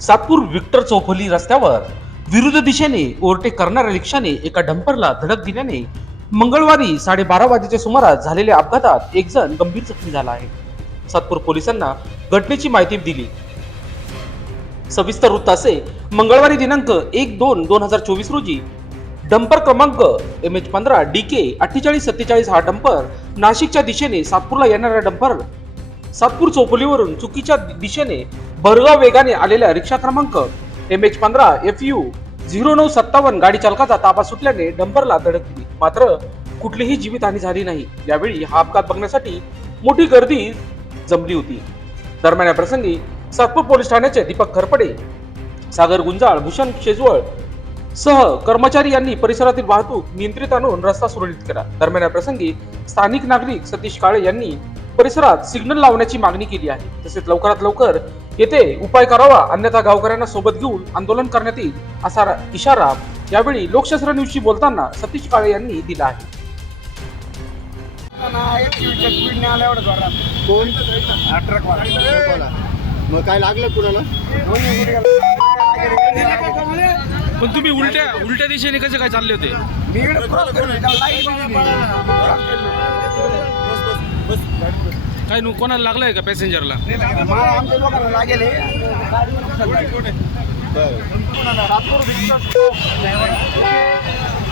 Satpur Victor चौफली रस्त्यावर विरुद्ध दिशेने ओव्हरटेक करणाऱ्या रिक्षाने एका डंपरला धडक दिल्याने मंगळवारी साडेबारा वाजेच्या सुमारास झालेल्या अपघातात एक जण गंभीर जखमी झाला आहे. सातपूर पोलिसांना घटनेची माहिती दिली. सविस्तर वृत्त असे मंगळवारी दिनांक एक दोन दोन हजार चोवीस रोजी डंपर क्रमांक एम एच पंधरा डी के अठ्ठेचाळीस सत्तेचाळीस हा डंपर नाशिकच्या दिशेने सातपूरला येणारा डंपर सातपूर चौफुलीवरून चुकीच्या दिशेने भरगाव वेगाने आलेल्या रिक्षा क्रमांक एम एच पंधरा एफ यू झिरो नऊ सत्तावन्न गाडी चालकाचा ताबा सुटल्याने डंपरला धडक दिली. मात्र कुठलीही जीवितहानी झाली नाही. यावेळी हा अपघात बघण्यासाठी मोठी गर्दी जमली होती. दरम्यान या प्रसंगी सातपूर पोलीस ठाण्याचे दीपक खरपडे सागर गुंजाळ भूषण शेजवळ सह कर्मचारी यांनी परिसरातील वाहतूक नियंत्रित आणून रस्ता सुरळीत केला. दरम्यान या प्रसंगी स्थानिक नागरिक सतीश काळे यांनी परिसरात सिग्नल लावण्याची मागणी केली आहे. तसेच लवकरात लवकर येथे उपाय करावा अन्यथा गावकऱ्यांना सोबत घेऊन आंदोलन करण्यात येईल असा इशारा यावेळी लोकशास्त्र न्यूजशी बोलताना सतीश काळे यांनी दिला आहे? मग काय लागलं कुणाला? पण तुम्ही उलट्या उलट्या दिशेने कसे काय चालले होते? मी काय नु कोणाला लागलंय का पॅसेंजरला? आमच्या लोकांना लागेल सातपूर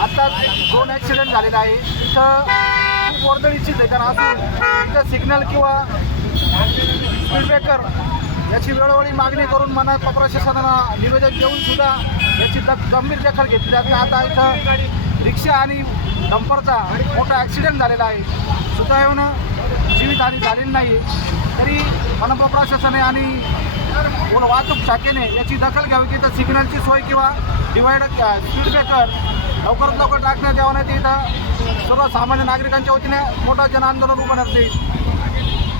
आता दोन ॲक्सिडेंट झालेले आहे तिथं खूप वर्दळीची ठिकाण असून तिथं सिग्नल किंवा स्पीड ब्रेकर याची वेळोवेळी मागणी करून मना प्रशासनाला निवेदन देऊन सुद्धा याची गंभीर दखल घेतली जाते. आता इथं रिक्षा आणि डंपरचा मोठा ॲक्सिडेंट झालेला आहे. सुदैवानं जीवितहानी झालेली नाही. तरी मनपा प्रशासने आणि वाहतूक शाखेने याची दखल घ्यावी की इथं सिग्नलची सोय किंवा डिवायडर स्पीड ब्रेकर लवकरात लवकर टाकण्यात यावं नाही तर इथं सर्वसामान्य नागरिकांच्या वतीने मोठं जन आंदोलन उभं राहते.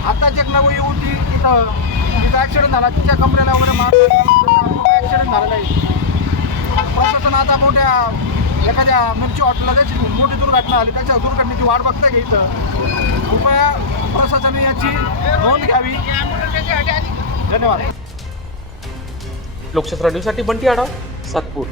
आत्ताच एक नवी होती इथं तिथं ॲक्सिडेंट झाला. तिच्या कंपनीला वगैरे ॲक्सिडेंट झालेला आहे. प्रशासन आता मोठ्या एखाद्या मिरची हॉटेलला त्याची मोठी दुर्घटना आली त्याच्या दुर्घटनेची वाट बघता घ्या कृपया प्रशासनाने याची नोंद घ्यावी. धन्यवाद. लोकशास्त्र न्यूजसाठी बंटी आढाव सातपूर.